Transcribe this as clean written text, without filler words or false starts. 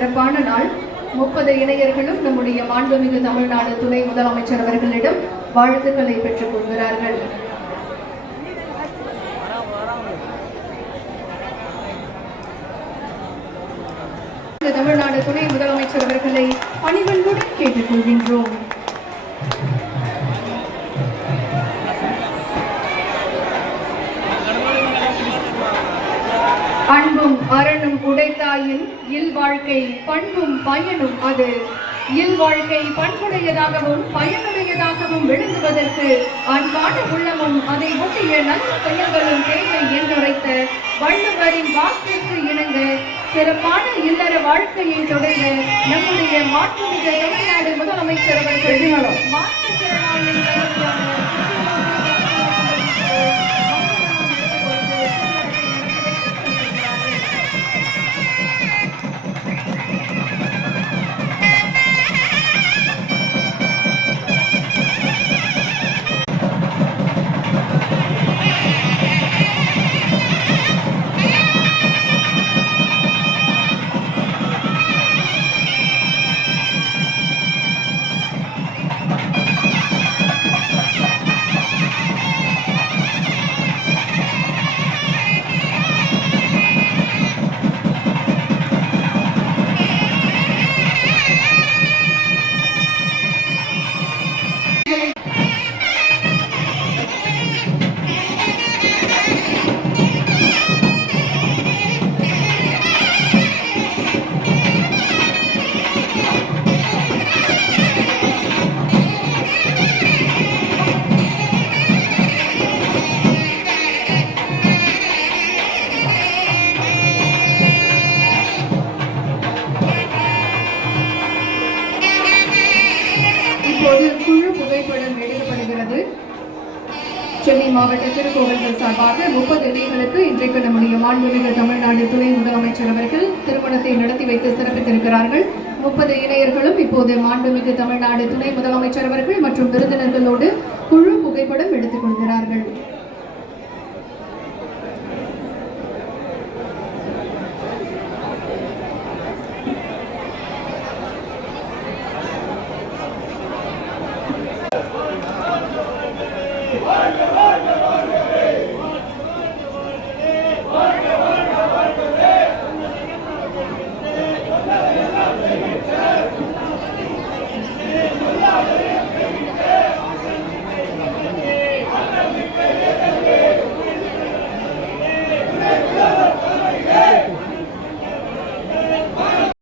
சிறப்பான நாள். 30 இணையர்களும் நம்முடைய மாண்புமிகு தமிழ்நாடு துணை முதலமைச்சர் அவர்களிடம் வாழ்த்துக்களை பெற்றுக் கொள்கிறார்கள். தமிழ்நாடு துணை முதலமைச்சர் அவர்களை பணிவன்புடன் கேட்டுக் கொள்கின்றோம். அன்பும் அரணும் உடைத்தாயின் இல்வாழ்க்கை பண்பும் பயனும் அது. இல்வாழ்க்கை பண்புடையதாகவும் பயனுடையதாகவும் விளங்குவதற்கு அன்பான உள்ளமும் அதை ஒட்டிய நல்ல செயல்களும் தேவை என்றுரைத்த வள்ளுவரின் வாக்கிற்கு இணங்க சிறப்பான இல்லற வாழ்க்கையை தொடங்க நம்முடைய மாண்புமிகு தமிழ்நாடு முதலமைச்சர் அவர்கள் மாற்றுத்திறனாளிகளின் குழு புகைப்படம் எடுக்கப்படுகிறது. சென்னை மாவட்ட திருக்கோவில்கள் சார்பாக 30 இணைகளுக்கு இன்றைக்கு நம்முடைய மாண்புமிகு தமிழ்நாடு துணை முதலமைச்சர் அவர்கள் திருமணத்தை நடத்தி வைத்து சிறப்பித்திருக்கிறார்கள். 30 இணையர்களும் இப்போது மாண்புமிகு தமிழ்நாடு துணை முதலமைச்சர் அவர்கள் மற்றும் விருந்தினர்களோடு குழு புகைப்படம் எடுத்துக் கொள்கிறார்கள்.